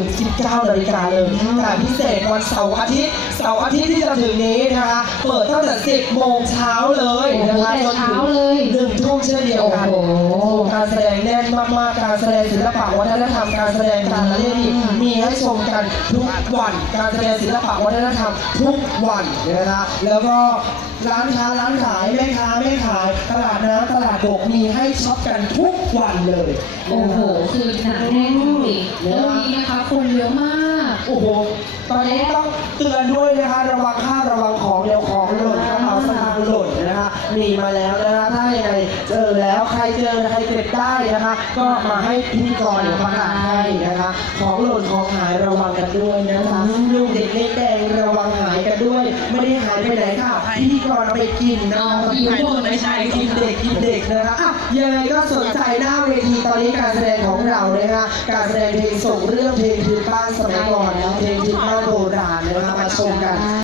ถึง19นาฬิกาเลยแต่พิเศษวันเสาร์อาทิตย์เสาร์อาทิตย์ที่จะถึงนี้นะคะ เปิดตั้งแต่ 10 โมงเช้าเลยนะคะโอ้โหแต่จนเช้าถึงเลยหนึ่งทุ่มเช่นเดียวกันโอ้โหการแสดงแน่นมากๆ การแสดงศิลปะวัฒนธรรม การแสดงการละเล่นนี่มีให้ชมกันทุกวัน การแสดงศิลปะวัฒนธรรมทุกวันนะคะ แล้วก็ร้านค้าร้านขายแม่ค้าแม่ขาย ตลาดน้ำตลาดบกมีให้ช็อปกันทุกวันเลย โอ้โห คือหนา คะคนเยอะมาก โอ้โห ตอนนี้ต้องเตือนด้วยนะคะ ระวังค่าระวังของเดี๋ยวของหล่นกระเป๋าสตางค์หล่นนะคะ มีมาแล้วนะคะถ้ายังไงเจอแล้วใครเจอใครเก็บได้นะคะ ก็มาให้พิธีกรเดี๋ยวประกาศให้นะคะ ของหล่นของหายระวังกันด้วยนะคะลูกเไม่ได้หายไปไหนค่ะพิธีกรเอาไปกินนะคะเอาหิวหมดไม่ใช่กินเด็กกินเด็กนะคะอะยังไงก็สนใจหน้าเวทีตอนนี้การแสดงของเรานะคะการแสดงเพลงส่งเรื่องเพลงพื้นบ้านสมัยก่อนเพลงพื้นบ้านโบราณนะคะมาชมกัน